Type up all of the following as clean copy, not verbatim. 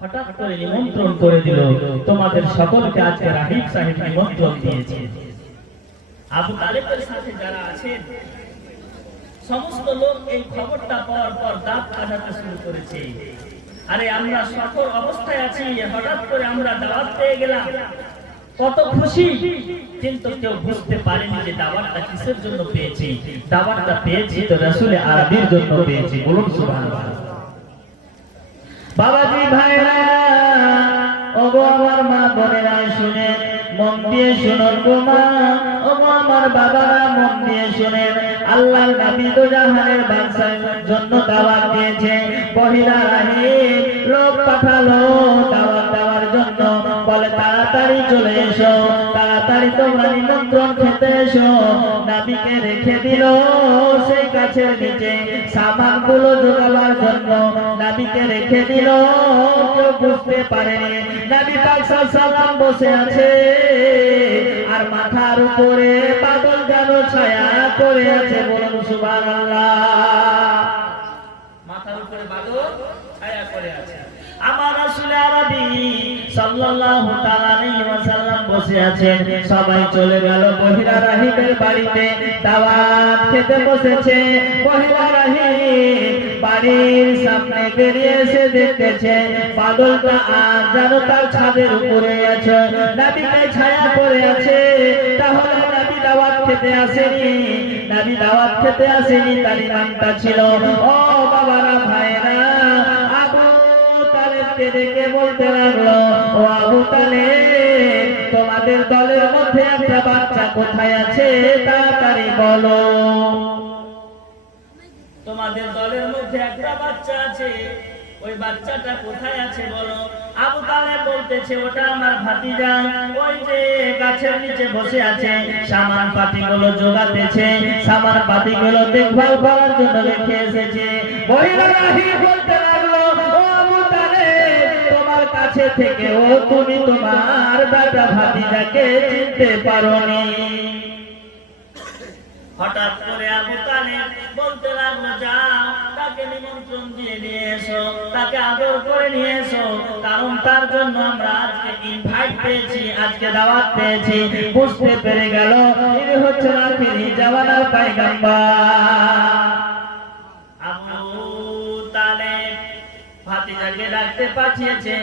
হঠাৎ করে নিমন্ত্রণ করে দিল, তোমাদের সকলকে আজকে রাহিব সাহেব নিমন্ত্রণ দিয়েছে। আবু তালেবের সাথে যারা আছেন সমস্ত লোক এই খবরটা পাওয়ার পর দাঁত কাটাতে শুরু করেছে। আরে আমরা সফর অবস্থায় আছি, হঠাৎ করে আমরা দাওয়াত পেয়ে গেলাম, কত খুশি। কিন্তু কেউ বুঝতে পারেনি যে দাওয়াতটা কিসের জন্য পেয়েছি। দাওয়াতটা পেয়েছি তো রাসূল আরবির জন্য পেয়েছি। বলুন সুবহানাল্লাহ। বাবাজি ভাইরা, ওগো আমার মা বোনেরা, শুনে মন দিয়ে শুনুন গো মা, ওগো আমার বাবারা মন দিয়ে শুনেন। আল্লাহর নবী তো জাহানের বাদশার জন্য দাওয়াত দিয়েছে। পহিলা রাহিব লোক পাঠালো দাওয়াত দেওয়ার জন্য, বলে তাড়াতাড়ি চলে এসো, তাড়াতাড়ি তোমরা নিমন্ত্রণ খেতে এসো। নবীকে রেখে দিল সেই গাছের নিচে সামানগুলো জোগাবার জন্য, নবীকে রেখে দিল। কেউ বুঝতে পারেনি নবী পাক সাল্লাল্লাহু বসে আছে, আর মাথার উপরে বাদল যেন ছায়া করে আছে। বলুন সুবহানাল্লাহ। মাথার উপরে বাদল ছায়া করে আছে। আমার রাসূল আরবি সাল্লাল্লাহু তাআলা আলাইহি ওয়াসাল্লাম বসে আছেন। সবাই চলে গেল বহিরা রাহিবের বাড়িতে, দাওয়াত খেতে বসেছে। বহিরা রাহিব বাড়ির সামনে বেরিয়ে এসে দেখতেছে বাদলটা আর যেন তার ছাদের উপরে আছে, নবীকে ছায়া করে আছে। তাহলে নবী দাওয়াত খেতে আসেনি, নবী দাওয়াত খেতে আসেনি, তার নামটা ছিল। ও বাবারা ভাইরা, দেখে বলতে লাগলো, ও আবু তালেব, তোমাদের দলের মধ্যে একটা বাচ্চা কোথায় আছে তাড়াতাড়ি বলো। তোমাদের দলের মধ্যে একটা বাচ্চা আছে, ওই বাচ্চাটা কোথায় আছে বলো। আবু তালেব বলতেছে, ওটা আমার ভাতিজা, ওই যে গাছের নিচে বসে আছে, সামান পাতিগুলো জোগাতেছে, সামান পাতিগুলো দেখভাল করার জন্য রেখে এসেছে। বহিরা রাহিব বলতে লাগলো, কাছে থেকে ও তুমি তোমার দাদা ভাতিজাকে চিনতে পারোনি। হঠাৎ করে আবু তালেব বলতে লাগলো, যাও তাকে নিমন্ত্রণ দিয়ে নিয়ে এসো, তাকে আদর করে নিয়ে এসো, কারণ তার জন্য আমরা আজকে ইনভাইট পেয়েছি, আজকে দাওয়াত পেয়েছি। বুঝতে পেরে গেল ইনি হচ্ছেন আখিরি জামানার পয়গম্বর। আবু তালেব ভাতিজাকে ডাকতে পাঠিয়েছে,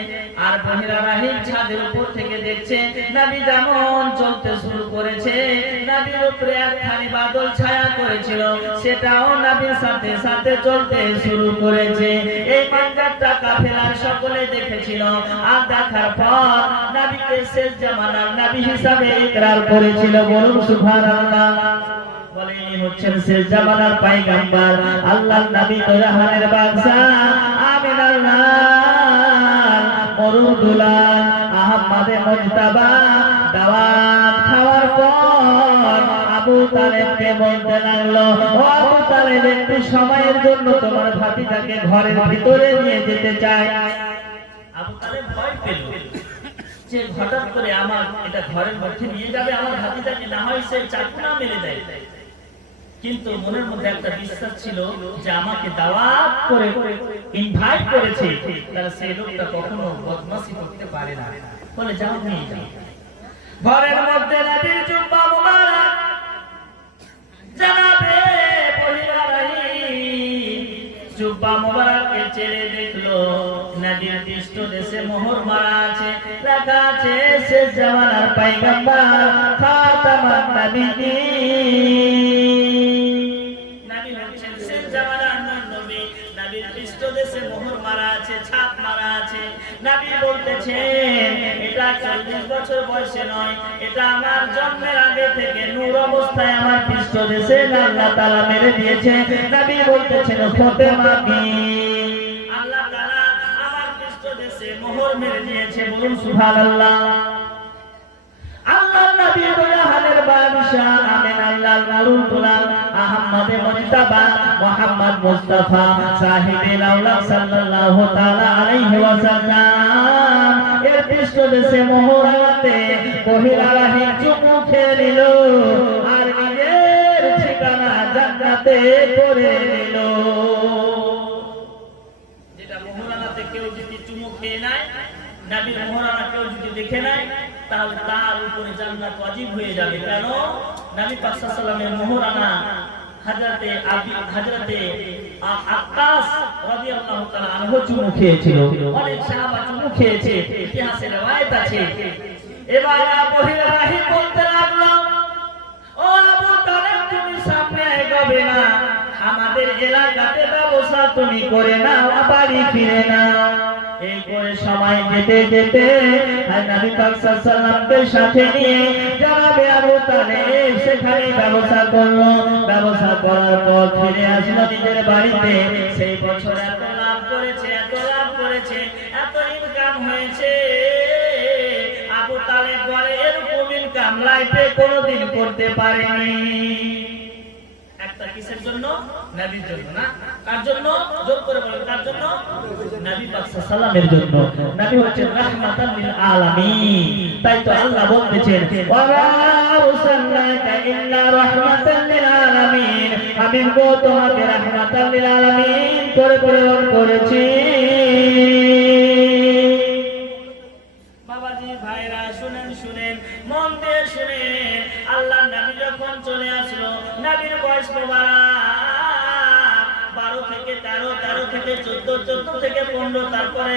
আর বহিরা রাহিব ছাদের উপর থেকে দেখছে নবী যেমন চলতে শুরু করেছে, নবীর উপরে একখানি বাদল ছায়া করেছিল, সেটাও নবীর সাথে সাথে চলতে শুরু করেছে। এই মানজারটা কাফেলার সকলে দেখেছিল, আর দেখার পর নবীকে শেষ জামানার নবী হিসাবে ইকরার করেছিল। বলুন সুবহানাল্লাহ। বলে ইনি হচ্ছেন শেষ জামানার পয়গম্বর, আল্লাহর নবী তো জাহানের বাদশা, মরুদুলাল আহমদে মুজতাবা। দাওয়াত খাওয়ার পর আবু তালেবকে বলতে লাগলো, ও আবু তালেব, একটু সময়ের জন্য তোমার ভাতিজাকে ঘরের ভিতরে নিয়ে যেতে চাই। আবু তালেব ভয় পেল যে হঠাৎ করে আমার এটা ঘরের মধ্যে নিয়ে যাবে, আমার ভাতিজাকে না হয় সে চাকু না মেরে দেয়। কিন্তু মনের মধ্যে একটা বিশ্বাস ছিল যে আমাকে দাওয়াত করে ইনভাইট করেছে, তারা সেই লোকটা কখনো বদমাশি করতে পারে না। বলে যাও নিয়ে যাও। ঘরের মধ্যে নবীর জুব্বা মুবারক জানাবে বহিরা রাহিব জুব্বা মুবারককে ছেড়ে দেখলো নবীর পৃষ্ঠদেশে মোহর মারা আছে, লেখা আছে শেষ জামানার পয়গম্বর খাতামুন নবিয়্যিন। পৃষ্ঠদেশে মোহর মারা আছে, ছাপ মারা আছে। নবী বলতেছেন এটা 40 বছর বয়সে নয়, এটা আমার জন্মের আগে থেকে নূর অবস্থায় আমার পৃষ্ঠদেশে আল্লাহ তাআলা মেরে দিয়েছে। নবী বলতেছেন ফাতেমা কি আল্লাহ তাআলা আমার পৃষ্ঠদেশে মোহর মেরে দিয়েছে। বলুন সুবহানাল্লাহ। আল্লাহর নবী জাহানের বাদশা, আমিন আল্লাহর মরুদুলাল আহমদে মুজতাবা মুহাম্মদ মুস্তাফা সাহিবে লাউলাক সাল্লাল্লাহু তাআলা আলাইহি ওয়াসাল্লাম এর পৃষ্ঠদেশে মোহরাতে বহিরা রাহিব চুমু খেয়ে নিল, আর নিজের ঠিকানা জান্নাতে করে নিল। যেটা মোহরাতে সাথে কেউ যদি চুমু খেয়ে নেয়, নবীর মোহরানা কেউ যদি দেখে নেয়, তাহলে তার উপরে জান্নাত ওয়াজিব হয়ে যাবে। কেন? নবী পাক সাল্লাল্লাহু আলাইহি ওয়াসাল্লামের মোহরানা হযরতে আক্কাস রাদিয়াল্লাহু তাআলা আনহু চুমু খেয়েছিল। অনেক সাহাবা চুমু খেয়েছে, ইতিহাসে রওয়ায়াত আছে। এবার আবু হিরাহি বলতে লাগলো, ও আবু তালেব, তুমি সামনে এগোবে না, আমাদের এলাকাতে ব্যবসা তুমি করে নাও, বাড়ি ফিরে নাও। এই করে সময় যেতে যেতে নবী পাক সাল্লাল্লাহু আলাইহি ওয়াসাল্লামকে সাথে নিয়ে জনাবে আবু তালেব সেখানে ব্যবসা করলো। ব্যবসা করার পর ফিরে আসলো নিজের বাড়িতে। সেই বছর এত লাভ করেছে, এত লাভ করেছে, এত ইনকাম হয়েছে, আবু তালেব বলে এরকম ইনকাম লাইফে কোনোদিন করতে পারেনি। একটা কিসের জন্য? নবীর জন্য না? কার জন্য? জোর করে বলেন, কার জন্য? নবী পাক সাল্লাল্লাহু আলাইহি ওয়াসাল্লামের জন্য। নবী হচ্ছেন রাহমাতাল লিল আলামিন। তাই তো আল্লাহ বলতেছেন, ওয়া মা আরসালনাকা ইল্লা রাহমাতাল লিল আলামিন, আমি গো তোমাকে রাহমাতাল লিল আলামিন করে প্রেরণ করেছি। বাবাজি ভাইরা শুনেন, শুনেন, মন দিয়ে শুনেন। আল্লাহ নবী যখন চলে আসলো, নবীর বয়স মোবারক 12 থেকে 13, 13 থেকে 14, 14 থেকে 15, তারপরে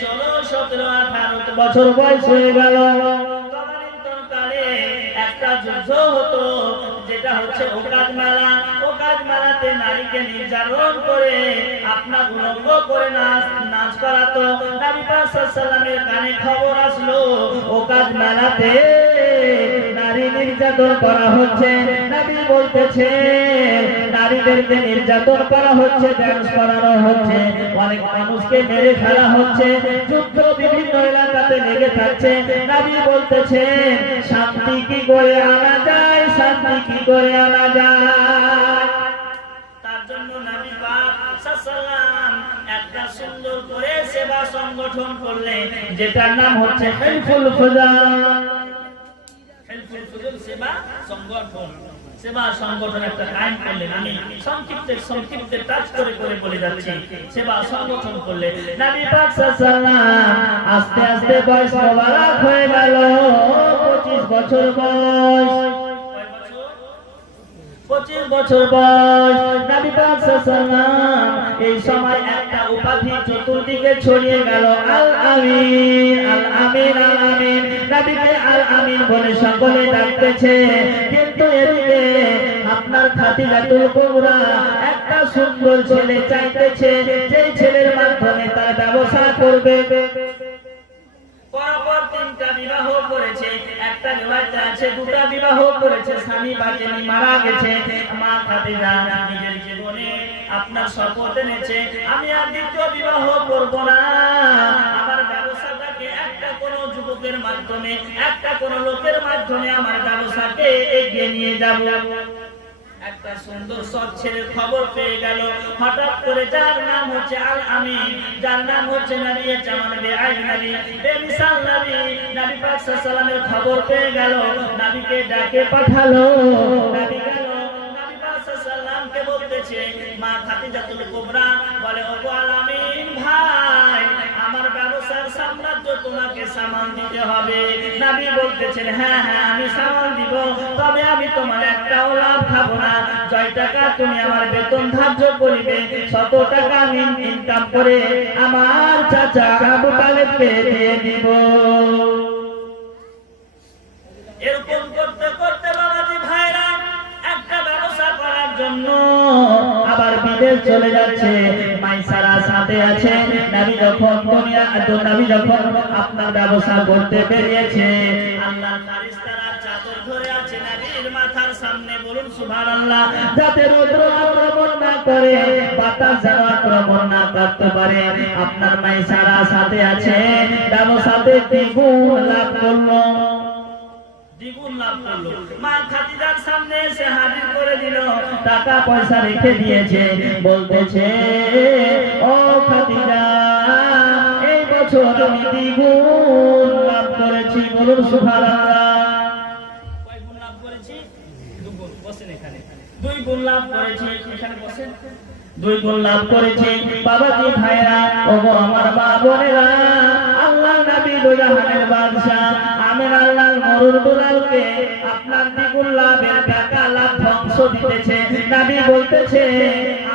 16, 17, 18 বছর বয়স হয়ে গেল। তদানীন্তন কালে একটা যুদ্ধ হতো, যেটা হচ্ছে ওকাজ মেলা। ওকাজ মেলাতে নারীকে নির্যাতন করে আপনার উলঙ্গ করে নাচ করাতো। নবী পাক সাল্লাল্লাহু আলাইহি ওয়াসাল্লামের কানে খবর আসলো ওকাজ মেলাতে নারী নির্যাতন করা হচ্ছে। নবী বলতেছে নারীদেরকে নির্যাতন করা হচ্ছে, ড্যান্স করানো হচ্ছে, অনেক মানুষকে মেরে ফেলা হচ্ছে, যুদ্ধ বিভিন্ন এলাকাতে লেগে থাকছে। নবী বলতেছে শান্তি কি করে আনা যায়, শান্তি কি করে আনা যায়। তার জন্য নবী পাক সাল্লাল্লাহু আলাইহি ওয়াসাল্লাম একটা সুন্দর করে সেবা সংগঠন করলেন, যেটার নাম হচ্ছে হিলফুল ফুজাল। হিলফুল ফুজাল সেবা সংগঠন, সেবা সংগঠন একটা কায়েম করলেন। আমি সংক্ষিপ্তে টাচ করে করে বলে যাচ্ছি। সেবা সংগঠন করলেন। নবী পাক সাল্লাল্লাহু আলাইহি ওয়াসাল্লাম আস্তে আস্তে বয়স মোবারক হয়ে গেল, 25 বছর বয়স। 25 বছর বয়স। নবী পাক সাল্লাল্লাহু আলাইহি ওয়াসাল্লাম এই সময় একটা উপাধি চতুর্দিকে ছড়িয়ে গেল, আল আমিন, আল আমিন, আল আমিন। নবীকে আল আমিন বলে সকলে ডাকতেছে। কিন্তু এদিকে আপনার খাদিজাতুল কুবরা একটা সুন্দর ছেলে চাইতেছে, যেই ছেলের মাধ্যমে তার ব্যবসা করবে। পরপর 3টা বিবাহ করেছে। একটা রিওয়ায়েতে আছে 2টা বিবাহ করেছে, স্বামী বাজেনি, মারা গেছে। মা খাদিজা নিজের জীবনে আপনার শপথ এনেছে, আমি আর দ্বিতীয় বিবাহ করব না। আমার ব্যবসাটাকে একটা কোন যুবকের মাধ্যমে, একটা কোন লোকের মাধ্যমে আমার ব্যবসাকে এগিয়ে নিয়ে যাব। একটা সুন্দর সৎ ছেলের খবর পেয়ে গেল হঠাৎ করে, যার নাম হচ্ছে আল আমিন, যার নাম হচ্ছে নবী জামান বেআইন নবী, বেমিসাল নবী। নবী পাক সাল্লাল্লাহু আলাইহি ওয়াসাল্লামের খবর পেয়ে গেল, নবীকে ডাকে পাঠালো। নবী গেল, নবী পাক সাল্লাল্লাহু আলাইহি ওয়াসাল্লামকে বলতেছে, মা খাদিজাতুল কুবরা বলে, ও আল আমিন ভাই, আমার ব্যবসার সাম্রাজ্য তোমাকে সামাল দিতে হবে। নবী বলতেছেন, হ্যাঁ হ্যাঁ আমি সামাল দিব, তবে আমি তোমার একটাও লাভ খাবো না। যয় টাকা তুমি আমার বেতন ধার্য করিবে, 100 টাকা আমি ইনকাম করে আমার চাচা আবু তালেবকে দিয়ে দিব। এরকম করতে করতে বাবাজি ভাইরা একটা ব্যবসা করার জন্য আবার বিদেশ চলে যাচ্ছে। মাইসারা সাথে আছে। নবী যখন আপনার ব্যবসা করতে বেরিয়েছে, আল্লাহর ফেরেশতারা চাদর ধরে আছে নবীর মাথার সামনে, বলুন সুবহানাল্লাহ, যাতে রৌদ্র আক্রমণ না করে, বাতাস যেন আক্রমণ না করতে পারে। আপনার মাইসারা সাথে আছে, ব্যবসাতে দ্বিগুণ লাভ করলো, দ্বিগুণ লাভ করলো। মা খাদিজার সামনে এসে হাজির করে দিল, টাকা পয়সা রেখে দিয়েছে। বলতেছে, ও খাদিজা, এই বছর আমি দ্বিগুণ লাভ করেছি, বলুন সুবহানাল্লাহ। কয় গুণ লাভ করেছি? দুগুণ। বসেন এখানে। 2 গুণ লাভ করেছি। এখানে বসেন, 2 গুণ লাভ করেছি বাবাজি ভাইরা, ওগো আমার মা বোনেরা। আল্লাহ নবী দুজাহানের বাদশা আমের আল্লাহর মরুর দুলালকে আপনার দ্বিগুণ লাভের টাকা লাভ ধ্বংস দিতেছে। নবী বলতেছে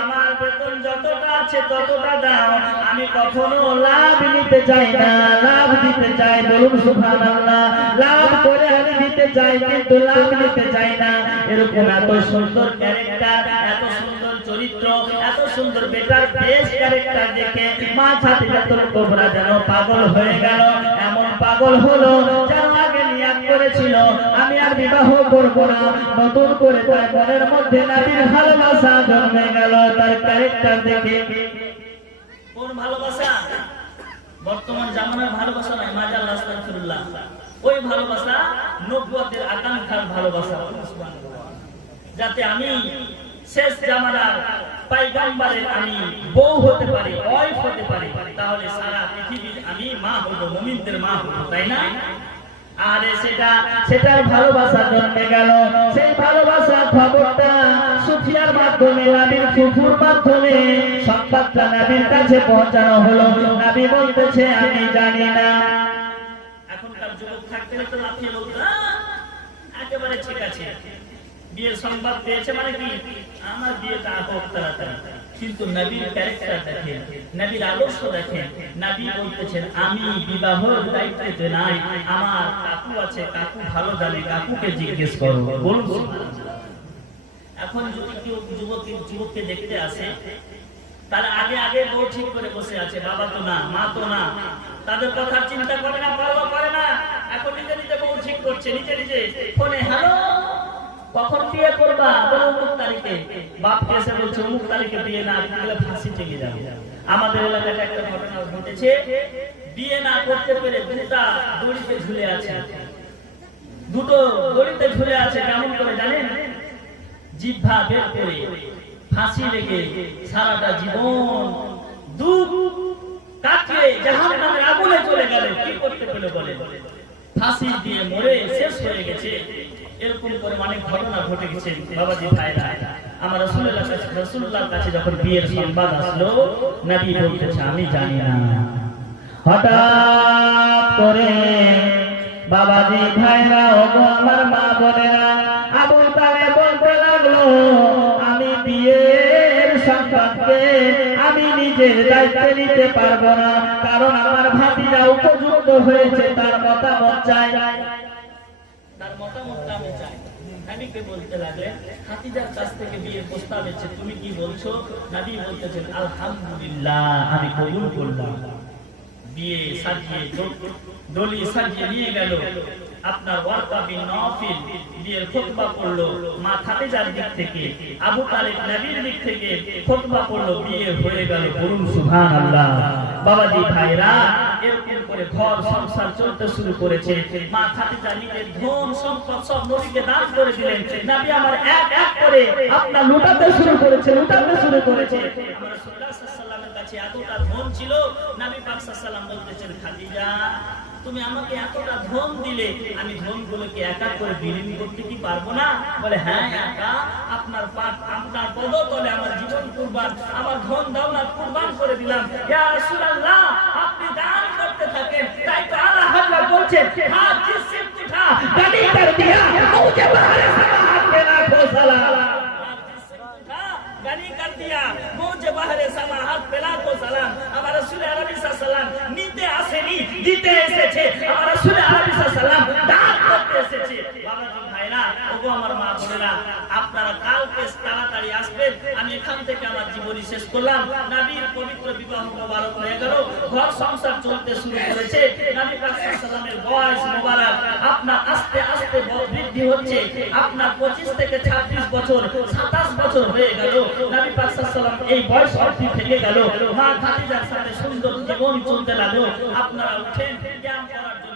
আমার বেতন যতটা আছে ততটা দাও, আমি কখনো লাভ নিতে চাই না, লাভ দিতে চাই। বলুন সুবহানাল্লাহ। লাভ করে আমি দিতে চাই কিন্তু লাভ নিতে চাই না। এরকম এত সুন্দর ক্যারেক্টার, এত সুন্দর চরিত্র, এত সুন্দর বেটার বেস্ট ক্যারেক্টার দেখে মা খাদিজাতুল কুবরা যেন পাগল হয়ে গেল। এমন পাগল হলো যেন আগে নিয়াত করেছিল আমি আর বিবাহ করব না, নতুন করে তার মনের মধ্যে নবীর ভালোবাসা জন্মে গেল তার ক্যারেক্টার দেখে। কোন ভালোবাসা? বর্তমান জামানার ভালোবাসা নয়, মাশাআল্লাহ আস্তাগফিরুল্লাহ। ওই ভালোবাসা নবুয়তের আকাঙ্ক্ষার ভালোবাসা, যাতে আমি শেষ জামানার পয়গম্বরের আমি বউ হতে পারি, ওয়াইফ হতে পারি, তাহলে সারা পৃথিবীর আমি মা হব, মুমিনদের মা হব, তাই না? আরে সেটার ভালোবাসা জন্মে গেল। সেই ভালোবাসা খবরটা সুফিয়ার মাধ্যমে, নবীর ফুফুর মাধ্যমে সংবাদটা নবীর কাছে পৌঁছানো হলো। নবী বলতেছে আমি জানি না। এখনকার যুবক থাকতে তো লাফিয়ে বলতো একেবারে ঠিক আছে, বিয়ের সংবাদ পেয়েছে মানে কি আমার বিয়েটা হোক তাড়াতাড়ি। কিন্তু নবীর ক্যারেক্টার দেখেন, নবীর আদর্শ দেখেন। নবী বলতেছেন আমি বিবাহের দায়িত্বে নাই, আমার কাকু আছে, কাকু ভালো জানে, কাকুকে জিজ্ঞেস করো। বলুন এখন যদি কেউ যুবককে দেখতে আসে, তার আগে আগে বউ ঠিক করে বসে আছে, বাবা তো না, মা তো না, তাদের কথা চিন্তা করে না, পরোয়া করে না। এখন নিজে নিজে বউ ঠিক করছে, নিজে নিজে ফোনে হ্যালো কখন বিয়ে করবা, বলো অমুক তারিখে। বাপ এসে বলছে অমুক তারিখে বিয়ে না দিলে ফাঁসি টেকে যাবে। আমাদের এলাকায় একটা ঘটনা ঘটেছে, বিয়ে না করতে পেরে দুটো দড়িতে ঝুলে আছে, দুটো দড়িতে ঝুলে আছে। কেমন করে জানেন? জিহ্বা বের করে ফাঁসি লেগে সারাটা জীবন দুঃখ কাটিয়ে জাহান্নামের আগুনে চলে গেল। কি করতে পেল বলে? ফাঁসি দিয়ে মরে শেষ হয়ে গেছে। এরকম করে অনেক ঘটনা ঘটে গেছে বাবাজি ভাইরা। আমার রাসূলুল্লাহর কাছে যখন বিয়ের সংবাদ আসলো, নবী বলতেছে আমি জানি না। হঠাৎ করে বাবাজি ভাইরা, ওগো আমার মা বোনেরা, আবু তালেব বলতে লাগলো আমি বিয়ের সংবাদকে আমি নিজের দায়িত্ব নিতে পারবো না, কারণ আমার ভাতিজা উপযুক্ত হয়েছে, তার মতামত চাই, তার মতামতটা আমি চাই। নবীকে বলতে লাগলেন খাদিজার কাছ থেকে বিয়ের প্রস্তাব এসেছে, তুমি কি বলছো? নবী বলতেছেন আলহামদুলিল্লাহ, আমি কবুল করলাম। বিয়ে সাজিয়ে ডলি সাজিয়ে নিয়ে গেল। আপনার ওয়ারকা বিন নওফিল বিয়ের খুতবা পড়লো মা খাদিজার দিক থেকে, আবু তালেব নবীর দিক থেকে খুতবা পড়লো, বিয়ে হয়ে গেল। বলুন সুবহানাল্লাহ। বাবাজি ভাইরা, এরকম করে ঘর সংসার চলতে শুরু করেছে। মা খাদিজা নিজের ধন সম্পদ সব নবীকে দান করে দিলেন। নবী আমার এক এক করে আপনার লুটাতে শুরু করেছে। আমার রাসূলুল্লাহ সাল্লাল্লাহু আলাইহি ওয়াসাল্লামের কাছে এতটা ধন ছিল, নবী পাক সাল্লাল্লাহু আলাইহি ওয়াসাল্লাম বলতেছেন খাদিজা তুমি আমাকে এতটা ধন দিলে, আমি ধনগুলোকে একা করে বিলীন করতে কি পারবো না? বলে হ্যাঁ একা, আপনার পদতলে আমার জীবন কুরবান, আমার ধন দৌলত কুরবান করে দিলাম। ইয়া রাসূলুল্লাহ আপনি দান করতে থাকেন। তাই তো আল্লাহ হযরত বলছেন হাত জিসে উঠা গালি কর দিয়া মুঝে বাহরে সামাত में लाखों सलाम, গালি কর দিয়া মুঝে বাহরে সামাত पे लाखों सलाम। আমার রাসূল আরবি সাল্লাল্লাহু নিতে আসেনি, দিতে এসেছে। আমার রাসূল আরবি সাল্লাল্লাহু দান করতে এসেছে। বাবাজি ভাইরা, ওগো আমার মা বোনেরা, আপনারা কালকে তাড়াতাড়ি আসবেন। আমি এখান থেকে আমার জীবনী শেষ করলাম। নবীর পবিত্র বিবাহ মোবারক হয়ে গেল, ঘর সংসার চলতে শুরু করেছে। নবী পাক সাল্লাল্লাহু আলাইহি ওয়াসাল্লামের বয়স মোবারক আপনার আস্তে আস্তে বৃদ্ধি হচ্ছে। আপনার 25 থেকে 26 বছর 27 বছর হয়ে গেল। নবী পাক সাল্লাল্লাহু আলাইহি ওয়াসাল্লাম এই বয়স অবধি থেকে গেল। মা খাদিজার সাথে সুন্দর জীবন চলতে লাগলো। আপনারা উঠেন জ্ঞান করার জন্য।